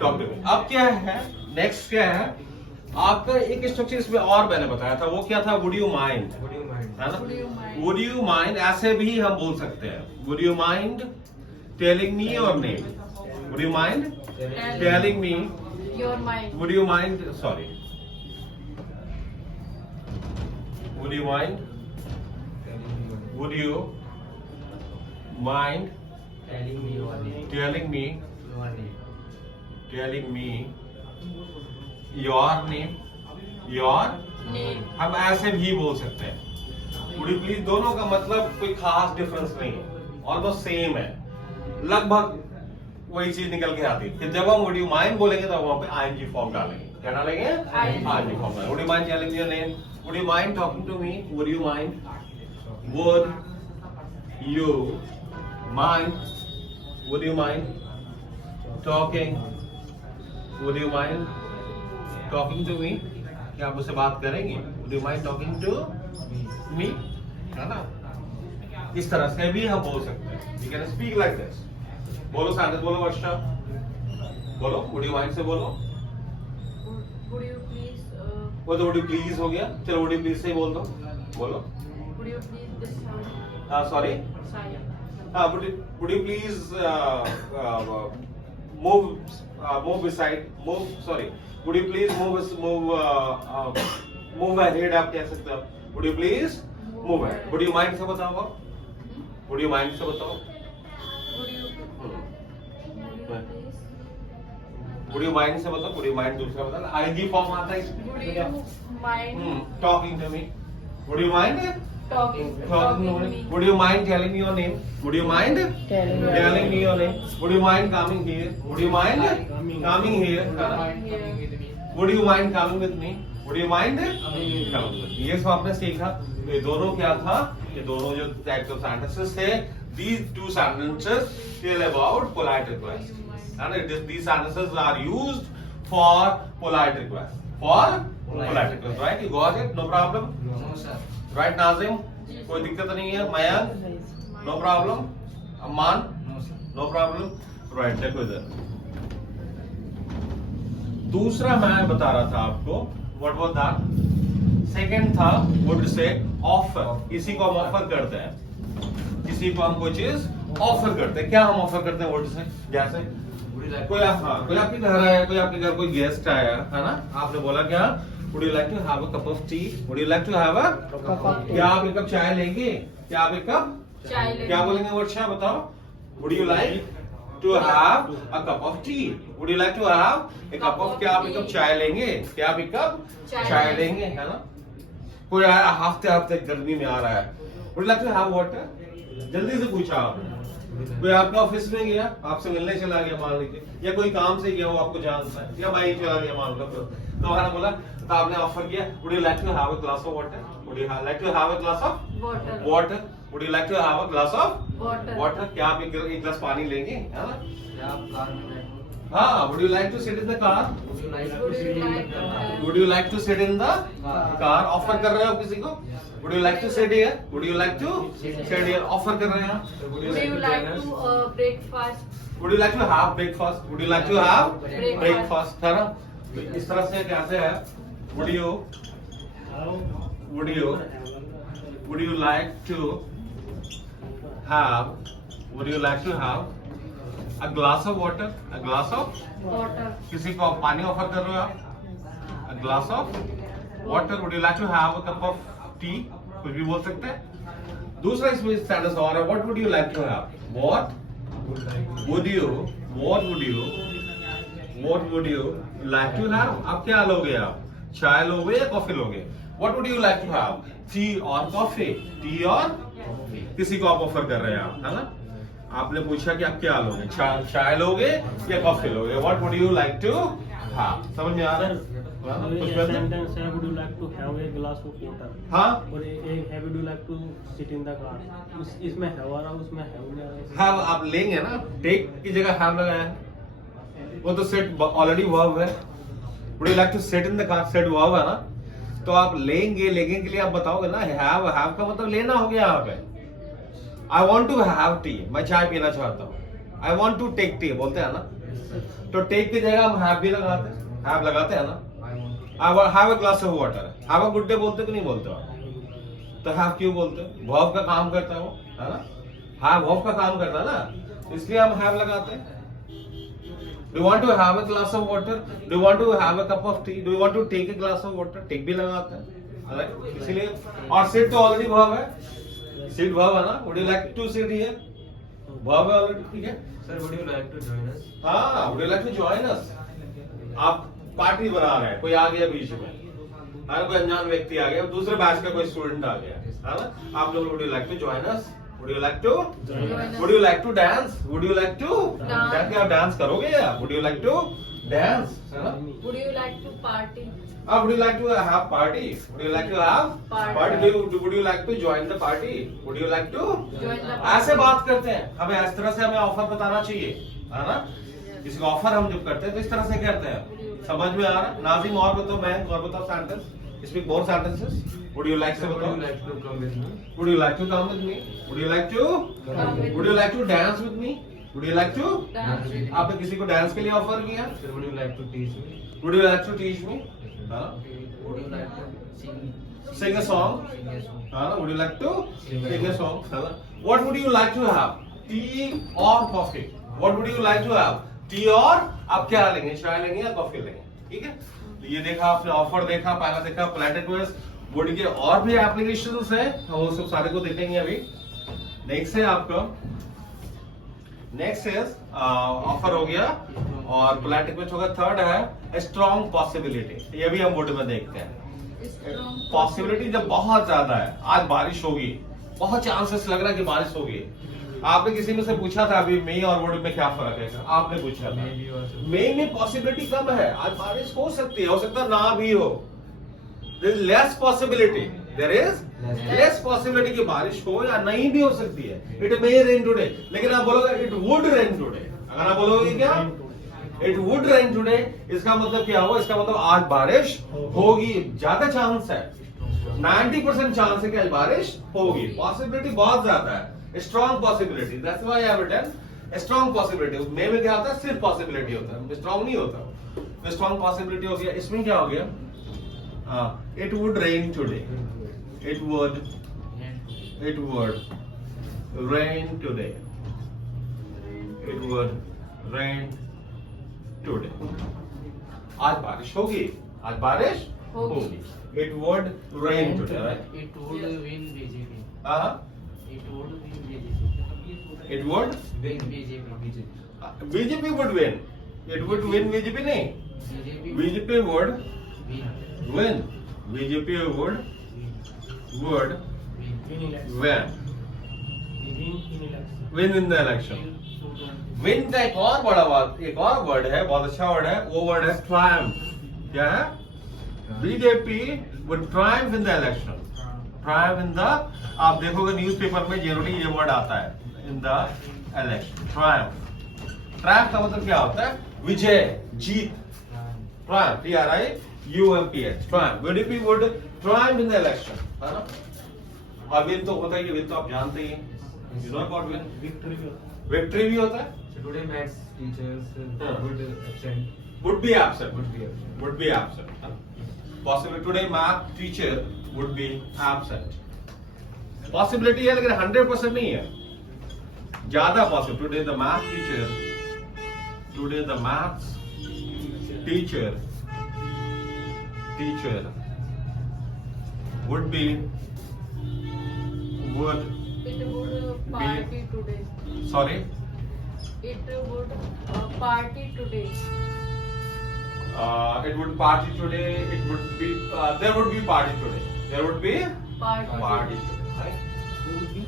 Talk to me. अब क्या है, नेक्स्ट क्या है आपका, एक स्ट्रक्चर इसमें और मैंने बताया था, वो क्या था, वुड यू माइंड, है ना। वुड यू माइंड ऐसे भी हम बोल सकते हैं, would you mind telling me your name, would you mind telling me your mind, would you mind, sorry, would you mind, would you mind telling me your name. telling me Your name. telling me your name, your, name, हम ऐसे भी बोल सकते हैं। would you please, दोनों का मतलब कोई खास डिफरेंस नहीं है, ऑलमोस्ट सेम है, लगभग वही चीज निकल के आती है। फिर जब हम वुड यू माइंड बोलेंगे तो वहां पे आईएनजी फॉर्म डालेंगे, क्या डालेंगे, आईएनजी फॉर्म डालेंगे। Would you mind telling your name, would you mind talking to me, would you mind, would you mind, would you mind talking, would you mind talking to me, क्या आप मुझसे बात करेंगे, would you mind talking to me, है ना। इस तरह से भी हम बोल सकते हैं, you can speak like this. बोलो सागर, बोलो वर्षा, बोलो वुड यू माइंड से बोलो। वुड यू प्लीज, वो तो वुड यू प्लीज हो गया, चलो वुड यू प्लीज से ही बोल दो, बोलो। Would you please this sorry, side, would you please move beside, move, sorry, would you please move ahead, आप कह सकते हो, would you please move ahead. Would you mind से बताओ, वुड यू माइंड से बताओ, would you please, would you mind से बताओ, वुड यू माइंड दूसरा बता, आईएनजी फॉर्म आता है would you mind talking to me, would you mind talking talking to me, would you mind telling me your name, would you mind telling me your name, would you mind coming here, would you mind coming here, would you mind coming with me, would you mind coming with me। ये सब आपने सीखा। ये दोनों क्या था, ये दोनों जो टाइप्स ऑफ सेंटेंसेस थे, these two sentences tell about polite request, and these sentences are used for polite request, for polite request, right? You got it, no problem, No, sir. right Nazim, कोई दिक्कत नहीं है, Mayank, no problem, Amman, No, sir. No problem, right. देखो इधर दूसरा मैं बता रहा था आपको, व्हाट वाज दैट, सेकंड था वुड से ऑफर, किसी को हम ऑफर करते हैं, किसी को हम कोई चीज ऑफर करते हैं, क्या हम ऑफर करते हैं वुड से, जैसे Would you like कोई, हाँ, कोई आपके घर आया, कोई आपके घर कोई गेस्ट आया, है ना, आपने बोला क्या, would you like to have a cup of tea, would you like to have a, क्या आप एक कप चाय लेंगे, क्या आप एक कप, चाय, क्या बोलेंगे वर्षा, बताओ, would you like to have a cup of tea, would you like to have a cup of, क्या आप एक कप चाय लेंगे, क्या आप एक कप चाय लेंगे, है ना। कोई आया हफ्ते हफ्ते गर्मी में आ रहा है, would you like to have water, जल्दी से पूछा आपने। कोई आपका ऑफिस में गया, आपसे मिलने चला गया मान लीजिए, या कोई काम से गया, वो आपको जानता है, या मैं ही चला गया मान लो, तो मैंने बोला, तो आपने ऑफर किया, would you like to have a glass of water, would you like to have a glass of water, water, would you like to have a glass of water, water, क्या आप एक गिलास पानी लेंगे, है ना। क्या आप कार में बैठो? हाँ, would you like to sit in the car, Would you like to Would sit you in like the to car? have- would you like to sit in the car, offer कर रहे हो किसी को, would you like to sit here, would you like to sit here, offer कर रहे हैं। Would you like to breakfast, would you like to have breakfast, would you like to have breakfast, है ना। तो इस तरह से कैसे है, would you like to have, would you like to have a glass of water, a glass of, water, किसी को आप पानी ऑफर कर रहे हो आप, a glass of water, would you like to have a cup of tea, कुछ भी बोल सकते हैं। दूसरा इसमें सेंटेंस और है, what would you like to have, what would you like to have, आप क्या लोगे, आप चाय लोगे या कॉफी लोगे, what would you like to have, tea और कॉफी, टी और, किसी को आप ऑफर कर रहे हैं आप, है ना, आपने पूछा कि आप क्या लोगे, चाय लोगे या कॉफी लोगे, what would you like to have, समझ में आ रहा है। कुछ सेंटेंस है, would you like to have a glass of water, हाँ और एक would you like to sit in the car, इसमें have आ रहा, उसमें have नहीं आ रहा। हैव आप लेंगे ना, टेक की जगह हैव लगाया है, वो तो सेट ऑलरेडी वर्ब है। Would you like to sit in the car, sit verb है ना, तो आप लेंगे के लिए आप बताओगे ना, हैव का मतलब लेना हो गया यहाँ पे। I want to have tea, मैं चाय पीना चाहता हूँ, I want to take tea बोलते हैं ना, तो टेक की जगह हम हैव भी लगाते हैं, हैव लगाते हैं ना। I want to take. Have a glass of water, have a good day बोलते कि नहीं बोलते हो? तो हैव क्यों बोलते हैं? वर्ब का काम करता है वो, है ना? हैव वर्ब का काम करता है ना, इसलिए हम हैव लगाते हैं। Do you want to have a glass of water? Do you want to have a cup of tea? Do you want to take a glass of water? Take भी लगाते हैं, alright? इसीलिए और sit तो already verb है, sit verb है ना? Would you like to sit here? Verb है ऑलरेडी, ठीक है? Sir, would you like to join us? हाँ, would you like to join us? आप पार्टी बना रहे हैं, कोई आ गया बीच में, है कोई अनजान व्यक्ति आ गया, दूसरे बैच का कोई स्टूडेंट आ गया, है ना? आप लोग would you like to join us? Would you like to? Join us. Would you like to dance? Would you like to? Dance. क्या क्या आप डांस करोगे या? Would you like to dance? है ना? Would you like to party? Would you like to have party? Would you like to have Party. Would you like to join the party? Would you like to? Join the ऐसे बात करते हैं, हमें इस तरह से हमें ऑफर बताना चाहिए, है ना? किसी को ऑफर हम जब करते हैं तो इस तरह से करते हैं, समझ में आ रहा है? नाजिम और बताओ, मैं और बताओ sentence, speak more sentences. Would you like Sir, to would बताओ? you like to come with me? Would you like to come with me? Would you like to? Come with Would you like to dance with me? Would you like to? Dance with me. आपने किसी को dance के लिए offer किया? Sir, would you like to teach me? Would you like to teach me? हाँ? Would you like to sing? Sing a song? Sing a song. हाँ ना? Would you like to Sing a sing a song? है ना? What would you like to have? Tea or coffee? What would you like to have? Tea or आप क्या लेंगे? चाय लेंगे या कॉफी लेंगे? ठीक है? तो ये देखा आपने, ऑफर देखा, पहला देखा पोलाइट रिक्वेस्ट, वर्ड के और भी एप्लीकेशंस हैं, हम वो सब सारे को देखेंगे अभी। नेक्स्ट है आपका, नेक्स्ट है ऑफर हो गया और पोलाइट रिक्वेस्ट होगा। थर्ड है स्ट्रॉन्ग पॉसिबिलिटी, ये भी हम वर्ड में देखते हैं। Strong पॉसिबिलिटी जब बहुत ज्यादा है, आज बारिश होगी, बहुत चांसेस लग रहा है कि बारिश होगी। आपने किसी में से पूछा था अभी मे और वर्ड में क्या फर्क है, आपने पूछा था। Maybe also. मे में पॉसिबिलिटी कम है, आज बारिश हो सकती है, हो सकता है ना भी हो। There is less possibility. There is less possibility कि बारिश हो या नहीं भी हो सकती है। It may rain today, लेकिन आप बोलोगे it would rain today। अगर आप बोलोगे क्या? It would rain today, इसका मतलब क्या हुआ? इसका मतलब आज बारिश होगी, ज्यादा चांस है, 90% चांस है कि आज बारिश होगी। पॉसिबिलिटी बहुत ज्यादा है, strong possibility, that's why I have written strong possibility. May में क्या होता है? सिर्फ पॉसिबिलिटी होता है, स्ट्रॉन्ग नहीं होता। स्ट्रॉन्ग पॉसिबिलिटी हो गया। इसमें क्या हो गया? It would rain today. It would rain today. It would rain today. आज बारिश होगी, आज बारिश होगी। It would rain today, right? It would win BJP. हाँ, It would win BJP. it would Win BJP. BJP would win. It would win BJP नहीं, BJP would win. win. BJP would Win. in election. win. Win in the election. Win का एक और बड़ा word, एक और word है, बहुत अच्छा वर्ड है, वो वर्ड है ट्रायम्फ। क्या है? BJP would triumph in the election. Triumph in the, आप देखोगे न्यूज़पेपर में जनरली ये वर्ड आता है, in the election. Triumph, triumph का मतलब क्या होता है? विजय, जीत। Triumph, TRIUMPH, triumph. BJP would triumph in the election, है ना? और विन तो होता ही है, विन तो आप जानते ही हैं, you know about win. Victory भी होता है। विक्ट्री भी होता है, So today maths teachers Yeah. would absent. would be absent, Would be absent. would be absent. Possibly today math teacher would be absent. Possibility है लेकिन 100% नहीं है, ज्यादा possible. Today the math teacher would be It would party today. sorry It would party today. it would party today, it would be there would be party today, there would be Party. party today, right? Who would be?